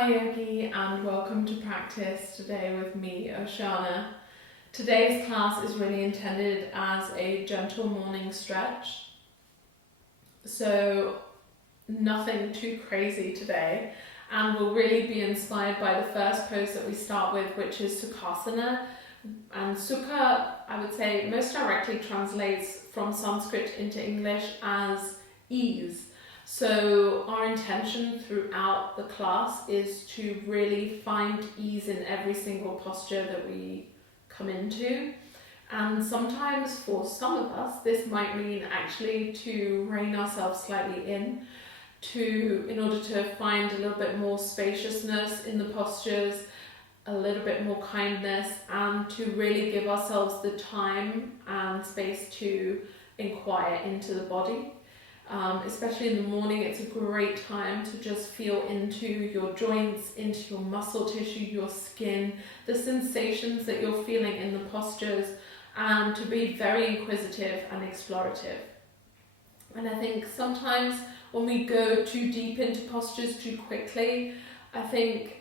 Hi Yogi, and welcome to practice today with me, Oceana. Today's class is really intended as a gentle morning stretch, so nothing too crazy today, and we'll really be inspired by the first pose that we start with, which is Sukhasana. And Sukha, I would say, most directly translates from Sanskrit into English as ease. So our intention throughout the class is to really find ease in every single posture that we come into. And sometimes for some of us, this might mean actually to rein ourselves slightly in order to find a little bit more spaciousness in the postures, a little bit more kindness, and to really give ourselves the time and space to inquire into the body. Especially in the morning, it's a great time to just feel into your joints, into your muscle tissue, your skin, the sensations that you're feeling in the postures, and to be very inquisitive and explorative. And I think sometimes when we go too deep into postures too quickly, I think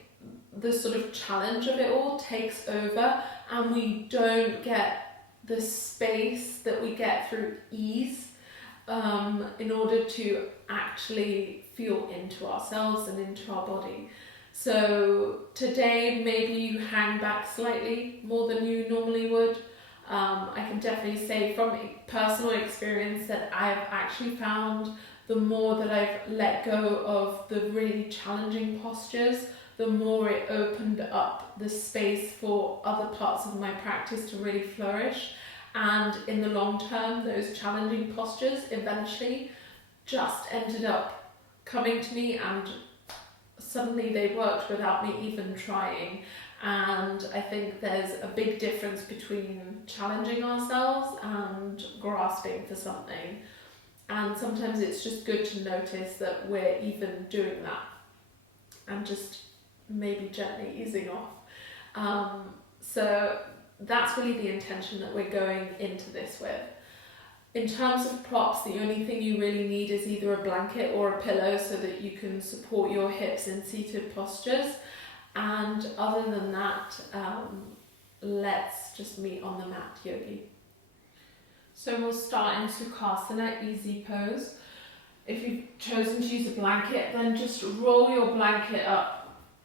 the sort of challenge of it all takes over, and we don't get the space that we get through ease in order to actually feel into ourselves and into our body. So today maybe you hang back slightly more than you normally would. I can definitely say from personal experience that I have actually found the more that I've let go of the really challenging postures, the more it opened up the space for other parts of my practice to really flourish. And in the long term, those challenging postures eventually just ended up coming to me, and suddenly they worked without me even trying. And I think there's a big difference between challenging ourselves and grasping for something. And sometimes it's just good to notice that we're even doing that and just maybe gently easing off. So that's really the intention that we're going into this with. In terms of props, the only thing you really need is either a blanket or a pillow so that you can support your hips in seated postures. And other than that, let's just meet on the mat, Yogi. So we'll start in Sukhasana, easy pose. If you've chosen to use a blanket, then just roll your blanket up,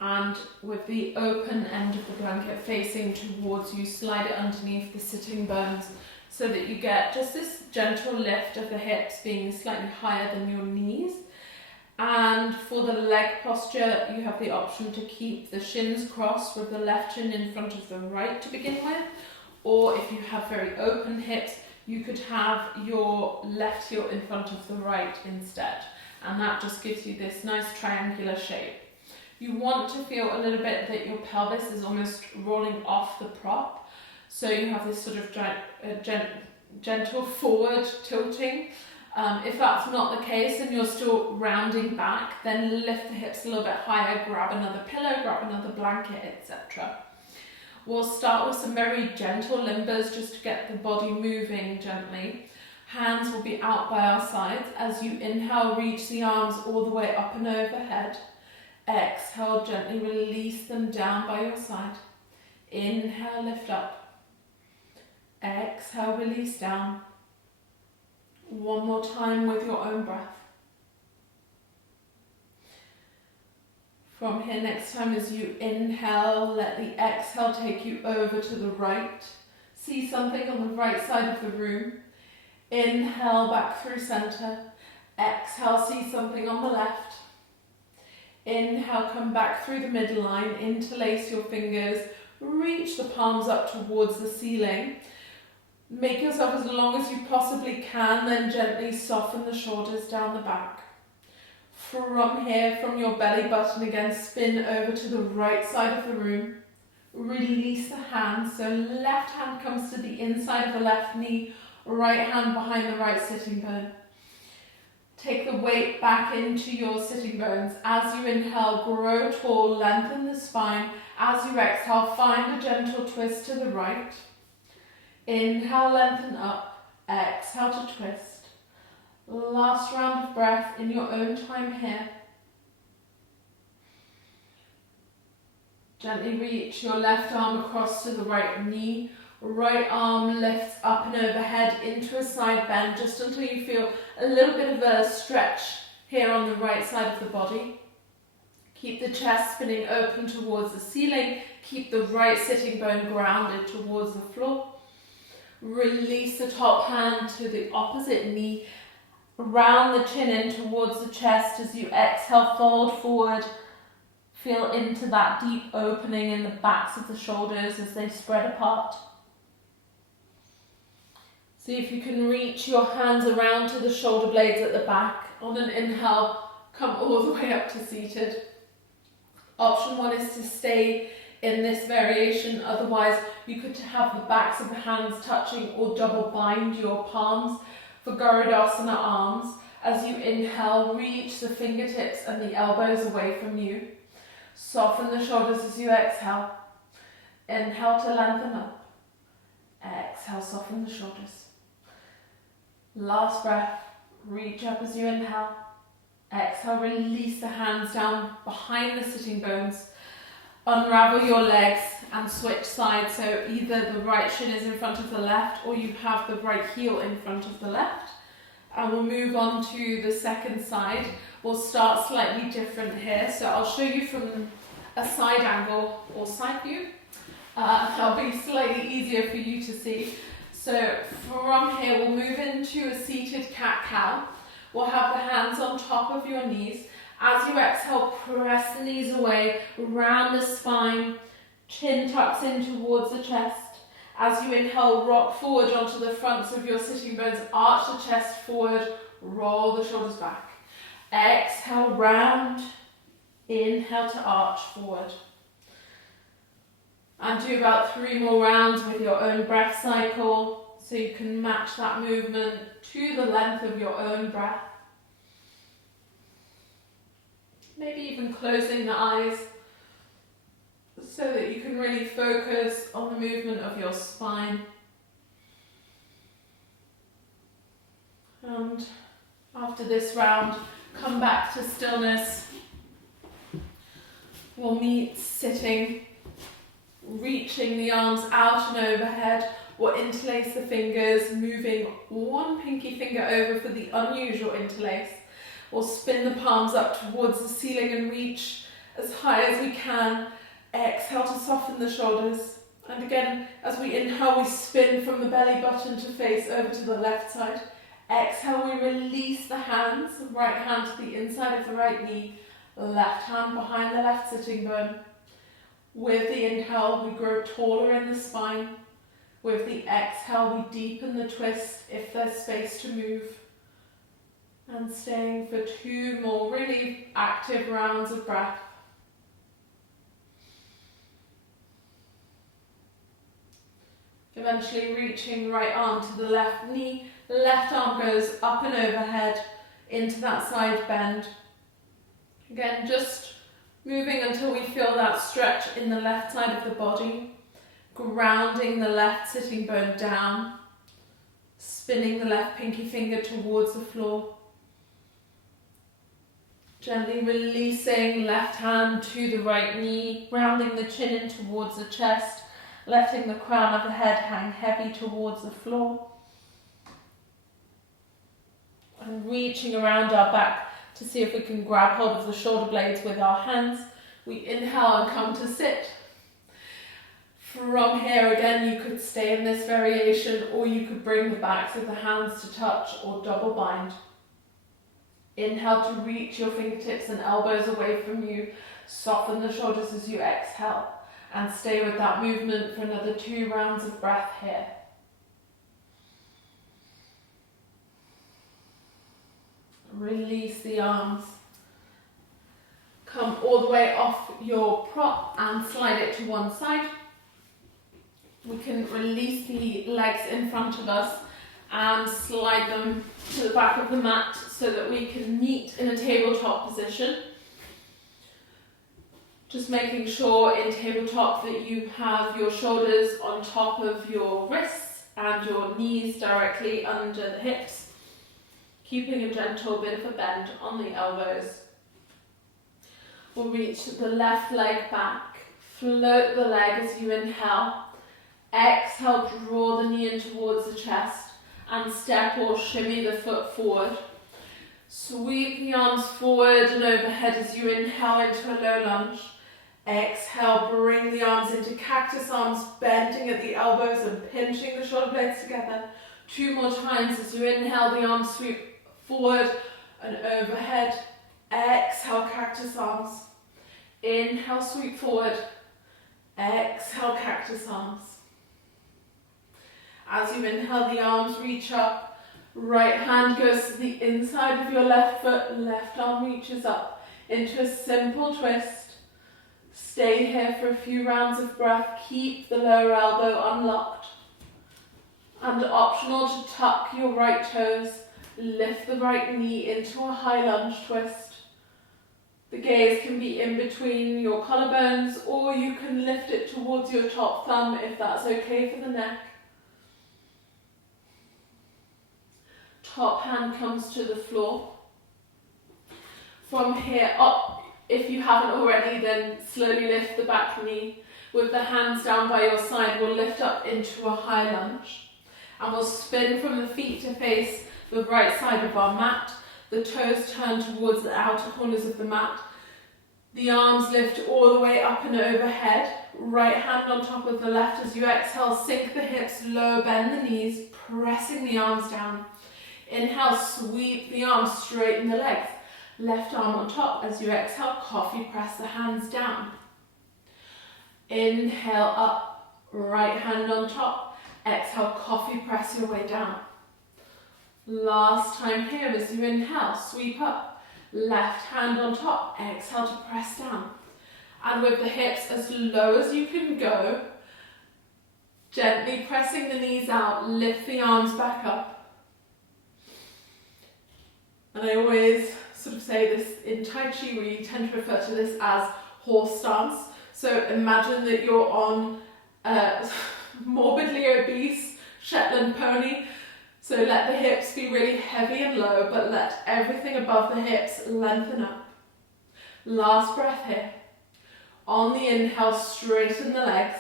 and with the open end of the blanket facing towards you, slide it underneath the sitting bones so that you get just this gentle lift of the hips being slightly higher than your knees. And for the leg posture, you have the option to keep the shins crossed with the left shin in front of the right to begin with, or if you have very open hips, you could have your left heel in front of the right instead, and that just gives you this nice triangular shape. You want to feel a little bit that your pelvis is almost rolling off the prop, so you have this sort of gentle forward tilting. If that's not the case and you're still rounding back, then lift the hips a little bit higher, grab another pillow, grab another blanket, etc. We'll start with some very gentle limbers just to get the body moving gently. Hands will be out by our sides. As you inhale, reach the arms all the way up and overhead. Exhale, gently release them down by your side. Inhale, lift up. Exhale, release down. One more time with your own breath. From here, next time as you inhale, let the exhale take you over to the right. See something on the right side of the room. Inhale, back through center. Exhale, see something on the left. Inhale, come back through the midline, interlace your fingers, reach the palms up towards the ceiling. Make yourself as long as you possibly can, then gently soften the shoulders down the back. From here, from your belly button again, spin over to the right side of the room. Release the hands, so left hand comes to the inside of the left knee, right hand behind the right sitting bone. Take the weight back into your sitting bones. As you inhale, grow tall, lengthen the spine. As you exhale, find a gentle twist to the right. Inhale, lengthen up. Exhale to twist. Last round of breath in your own time here. Gently reach your left arm across to the right knee. Right arm lifts up and overhead into a side bend just until you feel a little bit of a stretch here on the right side of the body. Keep the chest spinning open towards the ceiling. Keep the right sitting bone grounded towards the floor. Release the top hand to the opposite knee. Round the chin in towards the chest as you exhale, fold forward. Feel into that deep opening in the backs of the shoulders as they spread apart. See if you can reach your hands around to the shoulder blades at the back. On an inhale, come all the way up to seated. Option one is to stay in this variation, otherwise you could have the backs of the hands touching or double bind your palms for Garudasana arms. As you inhale, reach the fingertips and the elbows away from you. Soften the shoulders as you exhale. Inhale to lengthen up. Exhale, soften the shoulders. Last breath, reach up as you inhale. Exhale, release the hands down behind the sitting bones. Unravel your legs and switch sides, so either the right shin is in front of the left or you have the right heel in front of the left. And we'll move on to the second side. We'll start slightly different here, so I'll show you from a side angle or side view. That'll be slightly easier for you to see. So from here we'll move into a seated cat-cow. We'll have the hands on top of your knees. As you exhale, press the knees away, round the spine, chin tucks in towards the chest. As you inhale, rock forward onto the fronts of your sitting bones, arch the chest forward, roll the shoulders back. Exhale, round, inhale to arch forward. And do about 3 more rounds with your own breath cycle, so you can match that movement to the length of your own breath. Maybe even closing the eyes so that you can really focus on the movement of your spine. And after this round, come back to stillness. We'll meet sitting, reaching the arms out and overhead. We'll interlace the fingers, moving one pinky finger over for the unusual interlace. We'll spin the palms up towards the ceiling and reach as high as we can. Exhale to soften the shoulders. And again, as we inhale, we spin from the belly button to face over to the left side. Exhale, we release the hands. Right hand to the inside of the right knee. Left hand behind the left sitting bone. With the inhale, we grow taller in the spine. With the exhale, we deepen the twist if there's space to move. And staying for 2 more really active rounds of breath. Eventually reaching right arm to the left knee. Left arm goes up and overhead into that side bend. Again, just moving until we feel that stretch in the left side of the body. Grounding the left sitting bone down. Spinning the left pinky finger towards the floor. Gently releasing left hand to the right knee. Rounding the chin in towards the chest. Letting the crown of the head hang heavy towards the floor. And reaching around our back to see if we can grab hold of the shoulder blades with our hands. We inhale and come to sit. From here again, you could stay in this variation or you could bring the backs of the hands to touch or double bind. Inhale to reach your fingertips and elbows away from you. Soften the shoulders as you exhale. And stay with that movement for another 2 rounds of breath here. Release the arms. Come all the way off your prop and slide it to one side. We can release the legs in front of us and slide them to the back of the mat so that we can meet in a tabletop position. Just making sure in tabletop that you have your shoulders on top of your wrists and your knees directly under the hips. Keeping a gentle bit of a bend on the elbows. We'll reach the left leg back, Float the leg as you inhale. Exhale, draw the knee in towards the chest and step or shimmy the foot forward. Sweep the arms forward and overhead as you inhale into a low lunge. Exhale, bring the arms into cactus arms, bending at the elbows and pinching the shoulder blades together. 2 more times as you inhale, the arms sweep forward and overhead. Exhale, cactus arms. Inhale, sweep forward. Exhale, cactus arms. As you inhale, the arms reach up. Right hand goes to the inside of your left foot. Left arm reaches up into a simple twist. Stay here for a few rounds of breath. Keep the lower elbow unlocked. And optional to tuck your right toes. Lift the right knee into a high lunge twist. The gaze can be in between your collarbones, or you can lift it towards your top thumb if that's okay for the neck. Top hand comes to the floor. From here up, if you haven't already, then slowly lift the back knee. With the hands down by your side, we'll lift up into a high lunge. And we'll spin from the feet to face the right side of our mat. The toes turn towards the outer corners of the mat. The arms lift all the way up and overhead. Right hand on top of the left as you exhale. Sink the hips low, bend the knees, pressing the arms down. Inhale, sweep the arms, straighten the legs. Left arm on top as you exhale, coffee press the hands down. Inhale up, right hand on top. Exhale, coffee press your way down. Last time here as you inhale, sweep up. Left hand on top, exhale to press down. And with the hips as low as you can go, gently pressing the knees out, lift the arms back up. And I always sort of say this in Tai Chi, we tend to refer to this as horse stance. So imagine that you're on a morbidly obese Shetland pony. So let the hips be really heavy and low, but let everything above the hips lengthen up. Last breath here. On the inhale, straighten the legs.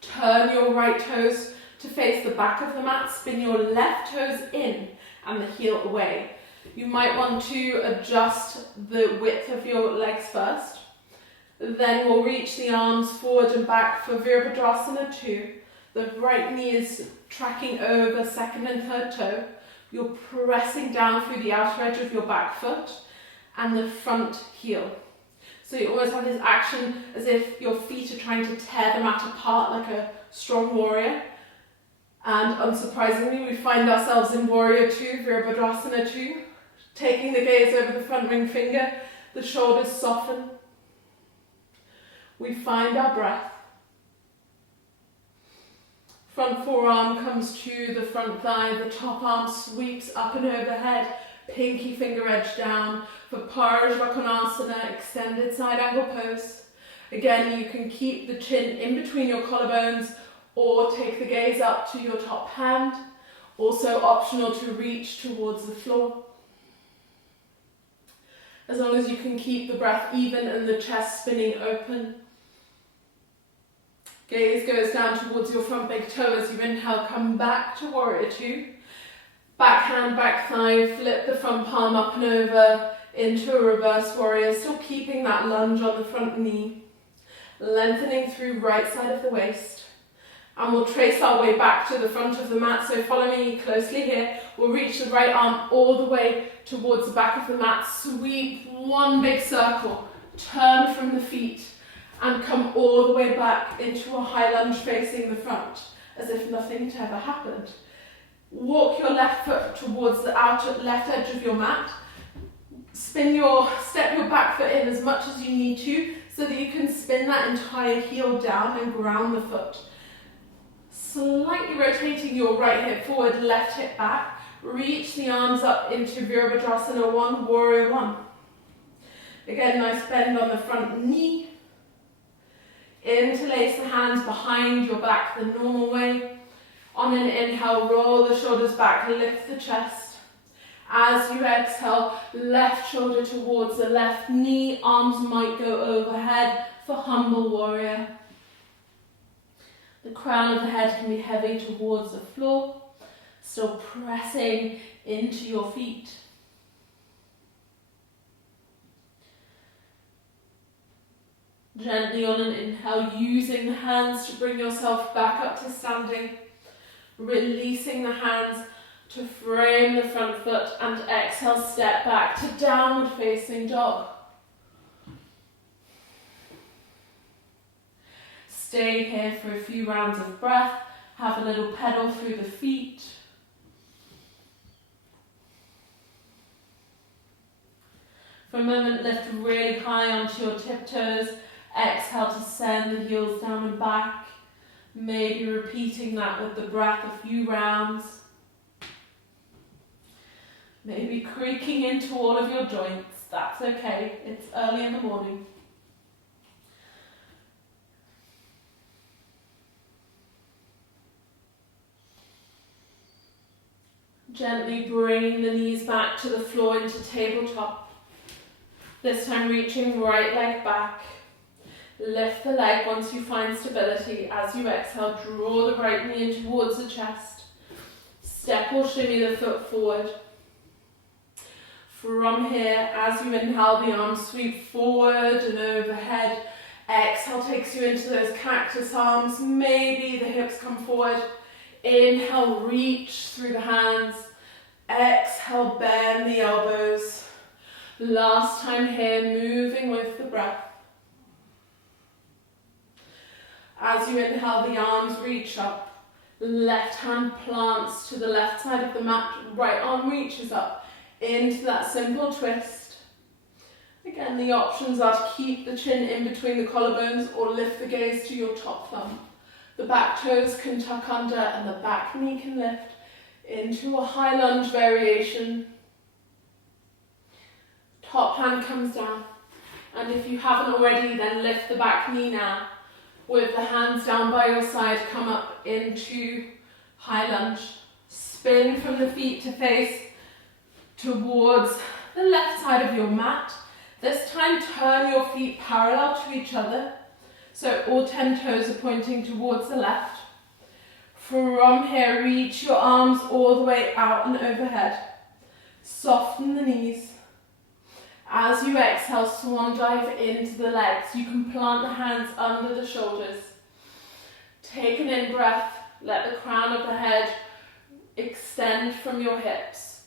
Turn your right toes to face the back of the mat. Spin your left toes in and the heel away. You might want to adjust the width of your legs first. Then we'll reach the arms forward and back for Virabhadrasana 2. The right knee is tracking over second and third toe. You're pressing down through the outer edge of your back foot and the front heel. So you always have this action as if your feet are trying to tear the mat apart like a strong warrior. And unsurprisingly, we find ourselves in Warrior 2, Virabhadrasana 2. Taking the gaze over the front ring finger, the shoulders soften. We find our breath. Front forearm comes to the front thigh, the top arm sweeps up and overhead, pinky finger edge down for Parajvakonasana, extended side angle pose. Again, you can keep the chin in between your collarbones or take the gaze up to your top hand. Also optional to reach towards the floor. As long as you can keep the breath even and the chest spinning open. Gaze goes down towards your front big toe as you inhale, come back to Warrior 2. Back hand, back thigh, flip the front palm up and over into a reverse warrior, still keeping that lunge on the front knee. Lengthening through right side of the waist. And we'll trace our way back to the front of the mat, so follow me closely here. We'll reach the right arm all the way towards the back of the mat, sweep one big circle, turn from the feet, and come all the way back into a high lunge facing the front, as if nothing had ever happened. Walk your left foot towards the outer left edge of your mat. Step your back foot in as much as you need to, so that you can spin that entire heel down and ground the foot. Slightly rotating your right hip forward, left hip back. Reach the arms up into Virabhadrasana 1, Warrior 1. Again, nice bend on the front knee. Interlace the hands behind your back the normal way. On an inhale, roll the shoulders back, lift the chest. As you exhale, left shoulder towards the left knee, arms might go overhead for humble warrior. The crown of the head can be heavy towards the floor, still pressing into your feet. Gently on an inhale, using the hands to bring yourself back up to standing, releasing the hands to frame the front foot, and exhale, step back to downward facing dog. Stay here for a few rounds of breath, have a little pedal through the feet. For a moment, lift really high onto your tiptoes. Exhale to send the heels down and back. Maybe repeating that with the breath a few rounds. Maybe creaking into all of your joints. That's okay. It's early in the morning. Gently bringing the knees back to the floor into tabletop. This time reaching right leg back. Lift the leg once you find stability. As you exhale, draw the right knee in towards the chest. Step or shimmy the foot forward. From here, as you inhale, the arms sweep forward and overhead. Exhale takes you into those cactus arms. Maybe the hips come forward. Inhale, reach through the hands. Exhale, bend the elbows. Last time here, moving with the breath. As you inhale, the arms reach up. Left hand plants to the left side of the mat. Right arm reaches up into that simple twist. Again, the options are to keep the chin in between the collarbones or lift the gaze to your top thumb. The back toes can tuck under and the back knee can lift into a high lunge variation. Top hand comes down. And if you haven't already, then lift the back knee now. With the hands down by your side, come up into high lunge. Spin from the feet to face towards the left side of your mat. This time turn your feet parallel to each other. So all 10 toes are pointing towards the left. From here, reach your arms all the way out and overhead. Soften the knees. As you exhale, swan dive into the legs. You can plant the hands under the shoulders. Take an in-breath. Let the crown of the head extend from your hips.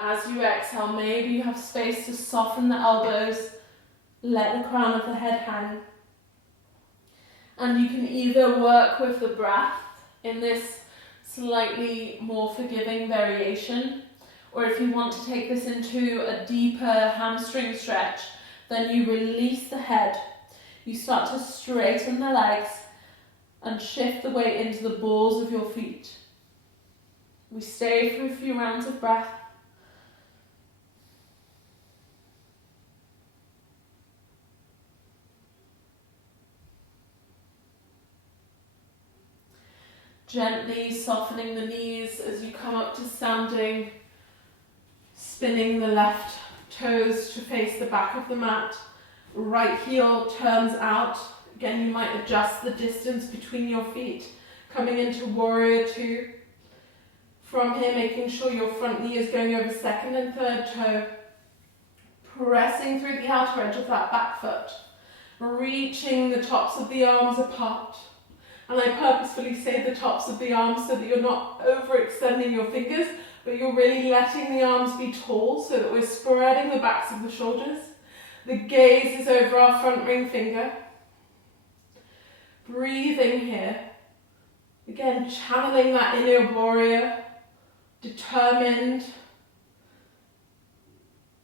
As you exhale, maybe you have space to soften the elbows. Let the crown of the head hang. And you can either work with the breath in this slightly more forgiving variation, or if you want to take this into a deeper hamstring stretch, then you release the head. You start to straighten the legs and shift the weight into the balls of your feet. We stay for a few rounds of breath. Gently softening the knees as you come up to standing. Spinning the left toes to face the back of the mat. Right heel turns out. Again, you might adjust the distance between your feet. Coming into warrior two. From here, making sure your front knee is going over second and third toe. Pressing through the outer edge of that back foot. Reaching the tops of the arms apart. And I purposefully say the tops of the arms so that you're not overextending your fingers, but you're really letting the arms be tall so that we're spreading the backs of the shoulders. The gaze is over our front ring finger. Breathing here. Again, channeling that inner warrior. Determined,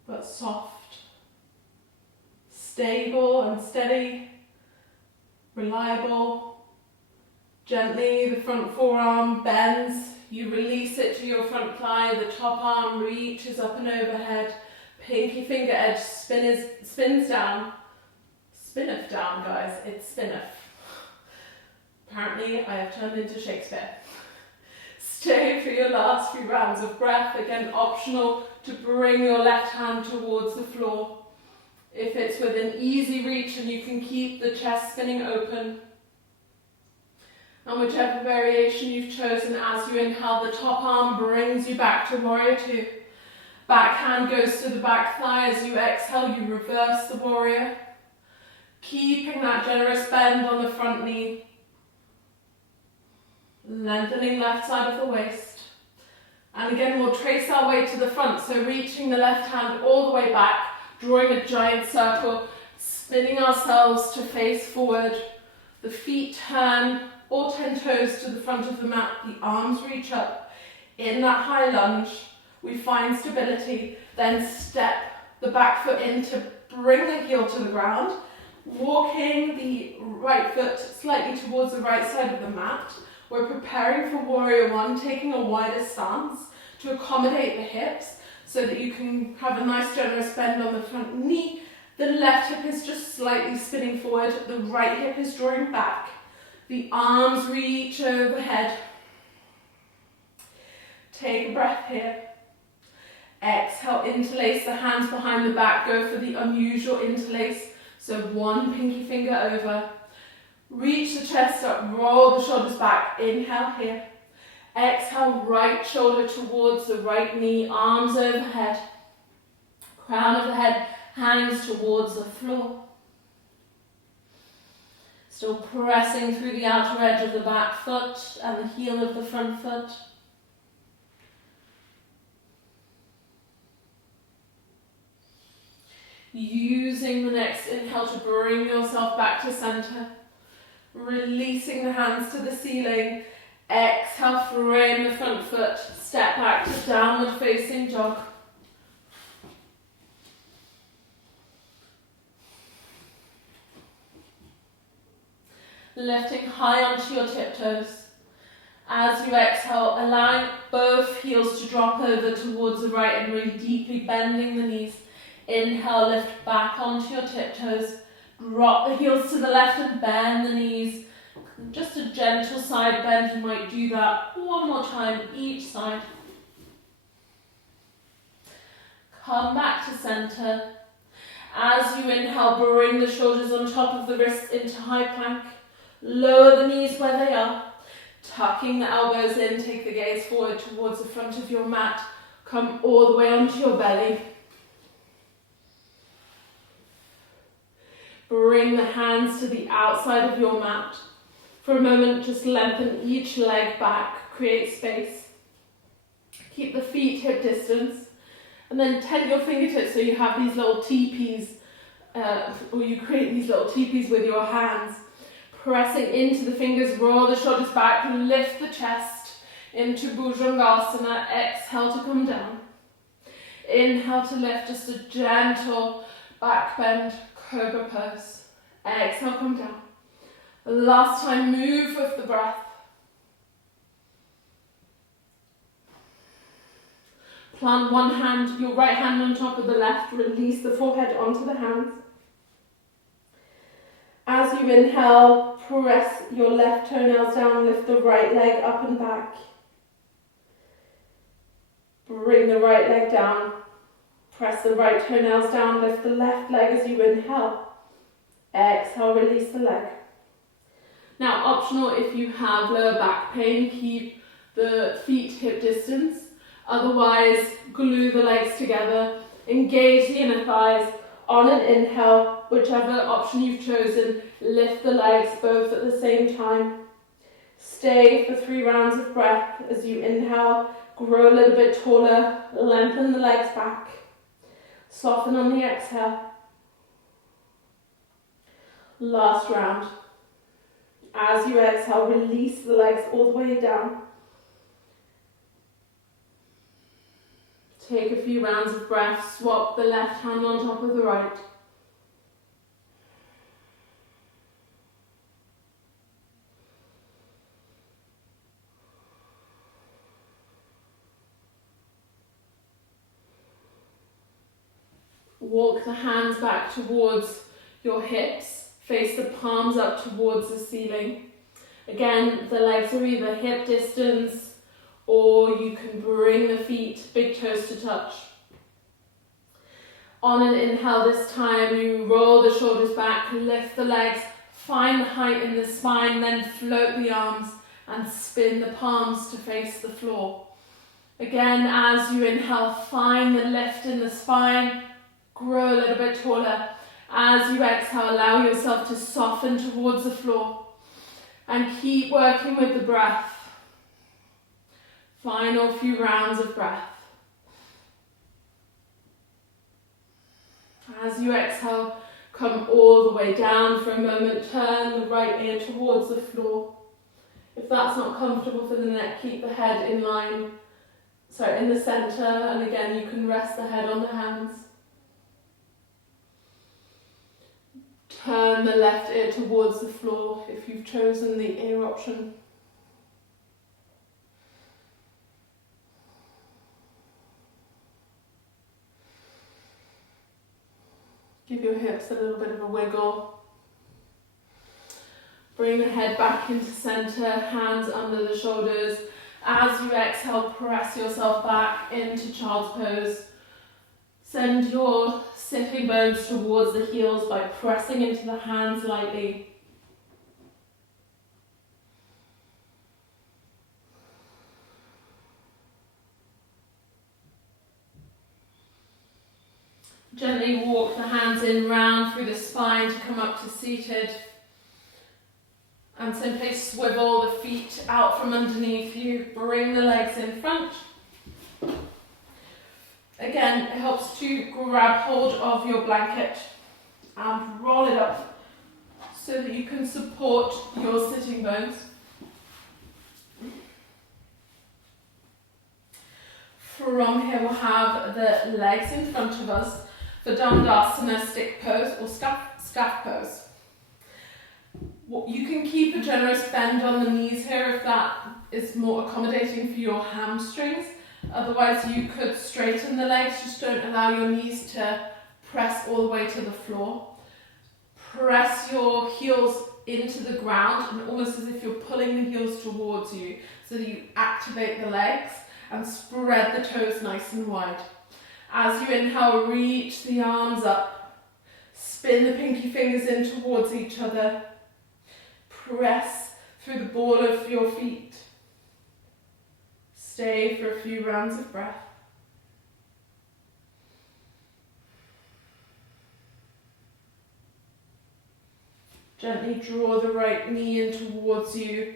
but soft. Stable and steady. Reliable. Gently, the front forearm bends. You release it to your front thigh. The top arm reaches up and overhead. Pinky finger edge spins down. Spinneth down, guys. It's spinneth. Apparently, I have turned into Shakespeare. Stay for your last few rounds of breath. Again, optional to bring your left hand towards the floor. If it's within easy reach and you can keep the chest spinning open. And whichever variation you've chosen, as you inhale, the top arm brings you back to warrior two. Back hand goes to the back thigh. As you exhale, you reverse the warrior. Keeping that generous bend on the front knee. Lengthening left side of the waist. And again, we'll trace our way to the front. So reaching the left hand all the way back, drawing a giant circle, spinning ourselves to face forward. The feet turn, all 10 toes to the front of the mat. The arms reach up. In that high lunge, we find stability. Then step the back foot in to bring the heel to the ground. Walking the right foot slightly towards the right side of the mat. We're preparing for warrior one, taking a wider stance to accommodate the hips so that you can have a nice generous bend on the front knee. The left hip is just slightly spinning forward. The right hip is drawing back. The arms reach overhead. Take a breath here. Exhale, interlace the hands behind the back. Go for the unusual interlace. So one pinky finger over. Reach the chest up, roll the shoulders back. Inhale here. Exhale, right shoulder towards the right knee, arms overhead. Crown of the head hangs towards the floor. Still pressing through the outer edge of the back foot and the heel of the front foot. Using the next inhale to bring yourself back to center. Releasing the hands to the ceiling. Exhale, frame the front foot. Step back to downward facing dog. Lifting high onto your tiptoes. As you exhale, allowing both heels to drop over towards the right and really deeply bending the knees. Inhale, lift back onto your tiptoes. Drop the heels to the left and bend the knees. Just a gentle side bend, you might do that one more time each side. Come back to center. As you inhale, bring the shoulders on top of the wrists into high plank. Lower the knees where they are. Tucking the elbows in, take the gaze forward towards the front of your mat. Come all the way onto your belly. Bring the hands to the outside of your mat. For a moment, just lengthen each leg back, create space. Keep the feet hip distance. And then tent your fingertips so you have these little teepees, or you create these little teepees with your hands. Pressing into the fingers, roll the shoulders back, lift the chest into Bhujangasana. Exhale to come down. Inhale to lift, just a gentle back bend, cobra pose. Exhale, come down. Last time, move with the breath. Plant one hand, your right hand on top of the left. Release the forehead onto the hands. As you inhale, press your left toenails down, lift the right leg up and back. Bring the right leg down. Press the right toenails down, lift the left leg as you inhale. Exhale, release the leg. Now, optional if you have lower back pain, keep the feet hip distance. Otherwise, glue the legs together. Engage the inner thighs. On an inhale, whichever option you've chosen, lift the legs both at the same time. Stay for 3 rounds of breath. As you inhale, grow a little bit taller, lengthen the legs back. Soften on the exhale. Last round. As you exhale, release the legs all the way down. Take a few rounds of breath. Swap the left hand on top of the right. Walk the hands back towards your hips. Face the palms up towards the ceiling. Again, the legs are either hip distance or you can bring the feet, big toes to touch. On an inhale this time, you roll the shoulders back, lift the legs, find the height in the spine, then float the arms and spin the palms to face the floor. Again, as you inhale, find the lift in the spine, grow a little bit taller. As you exhale, allow yourself to soften towards the floor and keep working with the breath. Final few rounds of breath. As you exhale, come all the way down for a moment. Turn the right ear towards the floor. If that's not comfortable for the neck, keep the head in line, in the center. And again, you can rest the head on the hands. Turn the left ear towards the floor if you've chosen the ear option. Give your hips a little bit of a wiggle. Bring the head back into center, hands under the shoulders. As you exhale, press yourself back into child's pose. Send your sitting bones towards the heels by pressing into the hands lightly. Gently walk the hands in round through the spine to come up to seated. And simply swivel the feet out from underneath you. Bring the legs in front. Again, it helps to grab hold of your blanket and roll it up so that you can support your sitting bones. From here, we'll have the legs in front of us for Dandasana, stick pose, or staff pose. You can keep a generous bend on the knees here if that is more accommodating for your hamstrings. Otherwise, you could straighten the legs, just don't allow your knees to press all the way to the floor. Press your heels into the ground, and almost as if you're pulling the heels towards you, so that you activate the legs and spread the toes nice and wide. As you inhale, reach the arms up. Spin the pinky fingers in towards each other. Press through the ball of your feet. Stay for a few rounds of breath. Gently draw the right knee in towards you.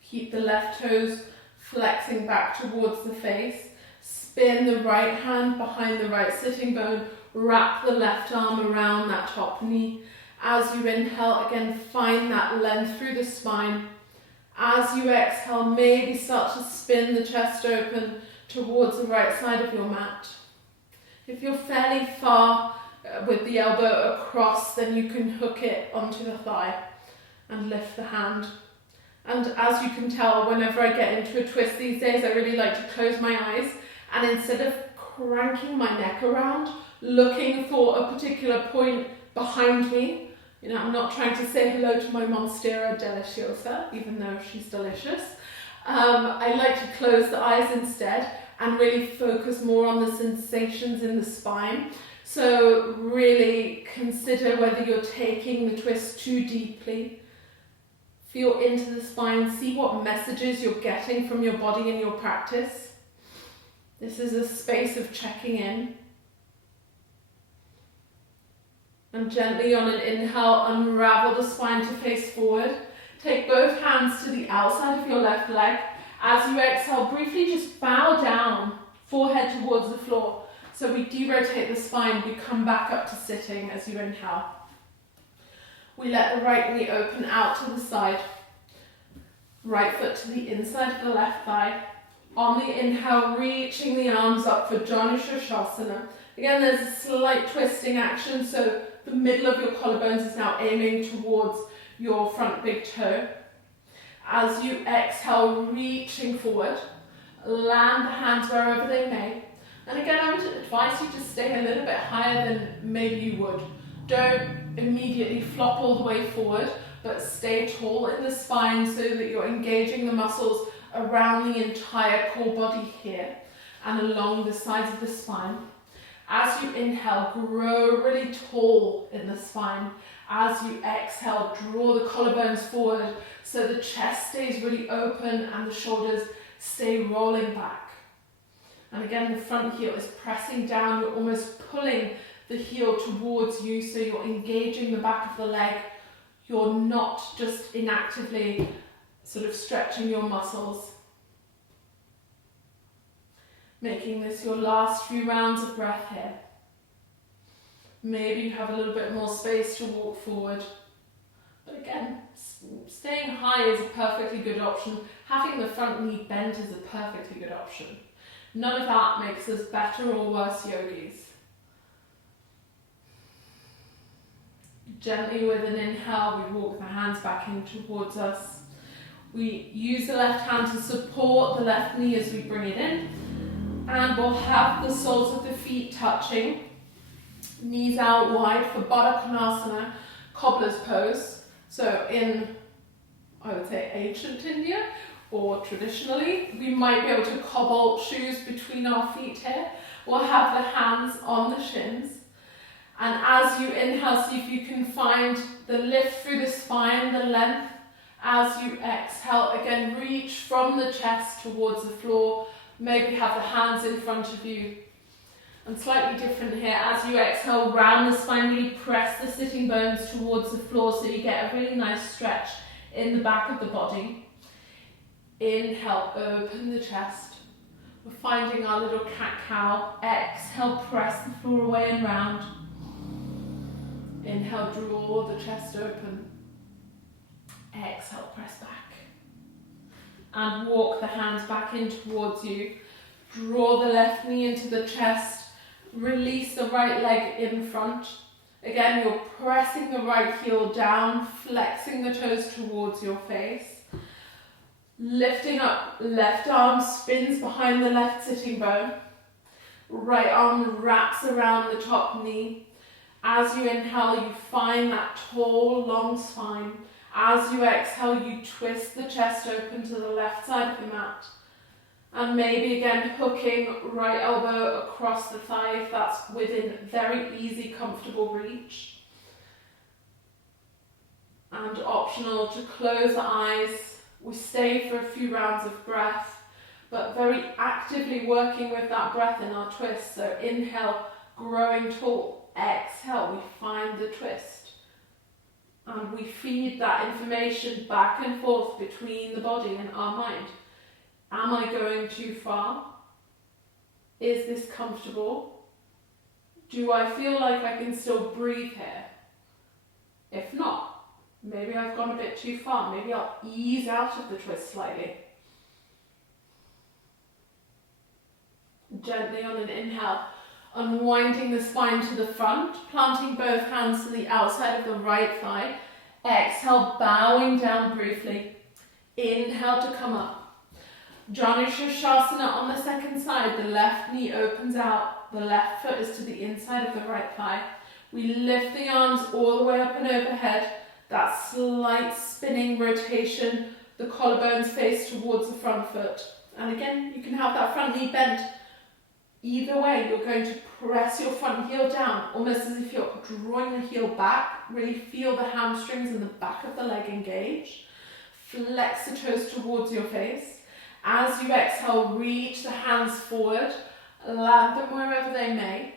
Keep the left toes flexing back towards the face. Spin the right hand behind the right sitting bone. Wrap the left arm around that top knee. As you inhale, again, find that length through the spine. As you exhale, maybe start to spin the chest open towards the right side of your mat. If you're fairly far with the elbow across, then you can hook it onto the thigh and lift the hand. And as you can tell, whenever I get into a twist these days, I really like to close my eyes, and instead of cranking my neck around, looking for a particular point behind me, I'm not trying to say hello to my mom, Sthira Sukham, even though she's delicious. I like to close the eyes instead and really focus more on the sensations in the spine. So really consider whether you're taking the twist too deeply. Feel into the spine, see what messages you're getting from your body in your practice. This is a space of checking in. And gently on an inhale, unravel the spine to face forward. Take both hands to the outside of your left leg. As you exhale, briefly just bow down, forehead towards the floor. So we derotate the spine, we come back up to sitting as you inhale. We let the right knee open out to the side. Right foot to the inside of the left thigh. On the inhale, reaching the arms up for Oceana. Again, there's a slight twisting action, so the middle of your collarbones is now aiming towards your front big toe. As you exhale, reaching forward, land the hands wherever they may. And again, I would advise you to stay a little bit higher than maybe you would. Don't immediately flop all the way forward, but stay tall in the spine so that you're engaging the muscles around the entire core body here and along the sides of the spine. As you inhale, grow really tall in the spine. As you exhale, draw the collarbones forward so the chest stays really open and the shoulders stay rolling back. And again, the front heel is pressing down. You're almost pulling the heel towards you, so you're engaging the back of the leg. You're not just inactively sort of stretching your muscles. Making this your last few rounds of breath here. Maybe you have a little bit more space to walk forward. But again, staying high is a perfectly good option. Having the front knee bent is a perfectly good option. None of that makes us better or worse yogis. Gently with an inhale, we walk the hands back in towards us. We use the left hand to support the left knee as we bring it in. And we'll have the soles of the feet touching. Knees out wide for Baddha Konasana, cobbler's pose. So in, I would say, ancient India, or traditionally, we might be able to cobble shoes between our feet here. We'll have the hands on the shins. And as you inhale, see if you can find the lift through the spine, the length. As you exhale, again, reach from the chest towards the floor. Maybe have the hands in front of you. And slightly different here, as you exhale, round the spine, really press the sitting bones towards the floor so you get a really nice stretch in the back of the body. Inhale, open the chest. We're finding our little cat-cow. Exhale, press the floor away and round. Inhale, draw the chest open. Exhale, press back. And walk the hands back in towards you. Draw the left knee into the chest. Release the right leg in front. Again, you're pressing the right heel down, flexing the toes towards your face. Lifting up, left arm spins behind the left sitting bone. Right arm wraps around the top knee. As you inhale, you find that tall, long spine. As you exhale, you twist the chest open to the left side of the mat. And maybe again, hooking right elbow across the thigh if that's within very easy, comfortable reach. And optional to close the eyes. We stay for a few rounds of breath, but very actively working with that breath in our twist. So inhale, growing tall. Exhale, we find the twist. And we feed that information back and forth between the body and our mind. Am I going too far? Is this comfortable? Do I feel like I can still breathe here? If not, maybe I've gone a bit too far. Maybe I'll ease out of the twist slightly. Gently on an inhale, unwinding the spine to the front, planting both hands to the outside of the right thigh. Exhale, bowing down briefly. Inhale to come up. Janushasana on the second side, the left knee opens out, the left foot is to the inside of the right thigh. We lift the arms all the way up and overhead, that slight spinning rotation, the collarbones face towards the front foot. And again, you can have that front knee bent. Either way, you're going to press your front heel down, almost as if you're drawing the heel back. Really feel the hamstrings and the back of the leg engage. Flex the toes towards your face. As you exhale, reach the hands forward, land them wherever they may.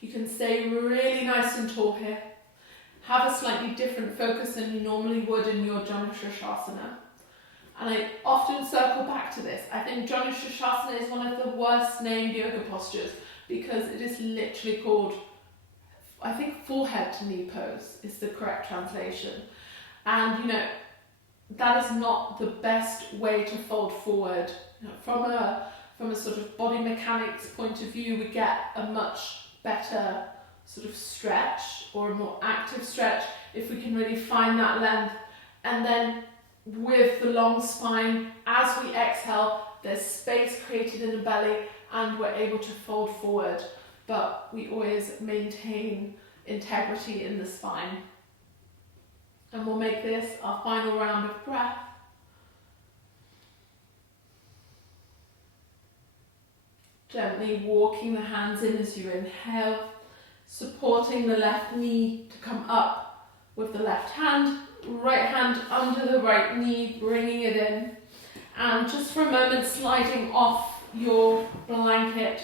You can stay really nice and tall here. Have a slightly different focus than you normally would in your Janushasana. And I often circle back to this. I think Janushasana is one of the worst named yoga postures because it is literally called, I think, forehead to knee pose is the correct translation. And that is not the best way to fold forward. From a sort of body mechanics point of view, we get a much better sort of stretch or a more active stretch if we can really find that length. And then with the long spine, as we exhale, there's space created in the belly and we're able to fold forward, but we always maintain integrity in the spine. And we'll make this our final round of breath. Gently walking the hands in as you inhale, supporting the left knee to come up with the left hand, right hand under the right knee, bringing it in. And just for a moment, sliding off your blanket.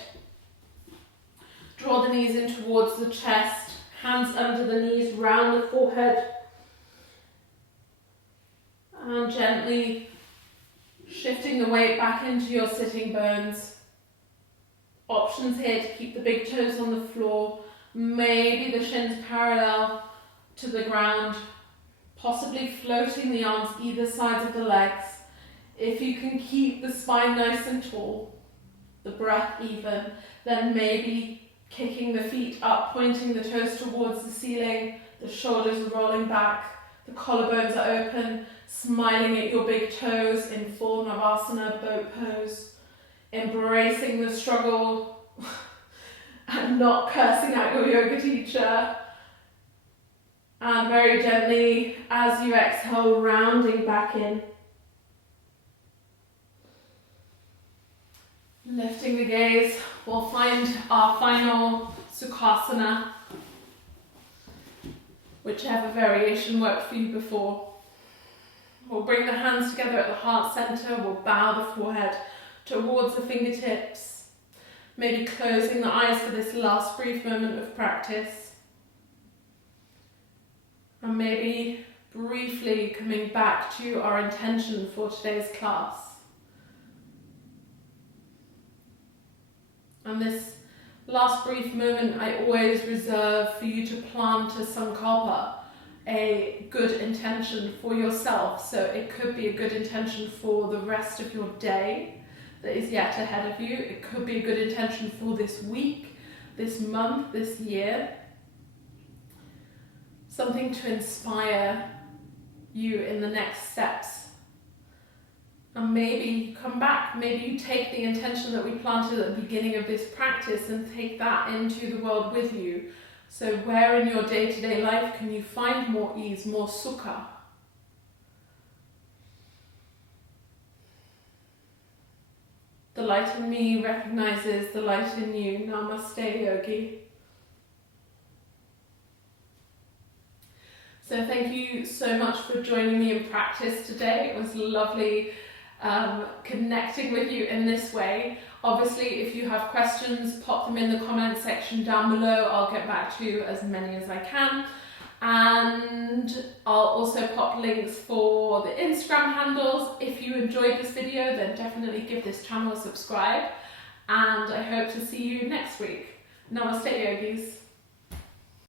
Draw the knees in towards the chest, hands under the knees, round the forehead. And gently shifting the weight back into your sitting bones. Options here to keep the big toes on the floor, maybe the shins parallel to the ground, possibly floating the arms either sides of the legs. If you can keep the spine nice and tall, the breath even, then maybe kicking the feet up, pointing the toes towards the ceiling, the shoulders rolling back, the collarbones are open, smiling at your big toes in full Navasana boat pose, embracing the struggle and not cursing out your yoga teacher. And very gently, as you exhale, rounding back in. Lifting the gaze, we'll find our final Sukhasana, whichever variation worked for you before. We'll bring the hands together at the heart center, we'll bow the forehead towards the fingertips, maybe closing the eyes for this last brief moment of practice. And maybe briefly coming back to our intention for today's class. And this last brief moment I always reserve for you to plant a sankalpa, a good intention for yourself. So it could be a good intention for the rest of your day that is yet ahead of you. It could be a good intention for this week, this month, this year. Something to inspire you in the next steps. And maybe you come back, maybe you take the intention that we planted at the beginning of this practice and take that into the world with you. So where in your day-to-day life can you find more ease, more sukha? The light in me recognizes the light in you. Namaste, yogi. So thank you so much for joining me in practice today. It was lovely connecting with you in this way. Obviously, if you have questions, pop them in the comment section down below. I'll get back to as many as I can. And I'll also pop links for the Instagram handles. If you enjoyed this video, then definitely give this channel a subscribe. And I hope to see you next week. Namaste, yogis.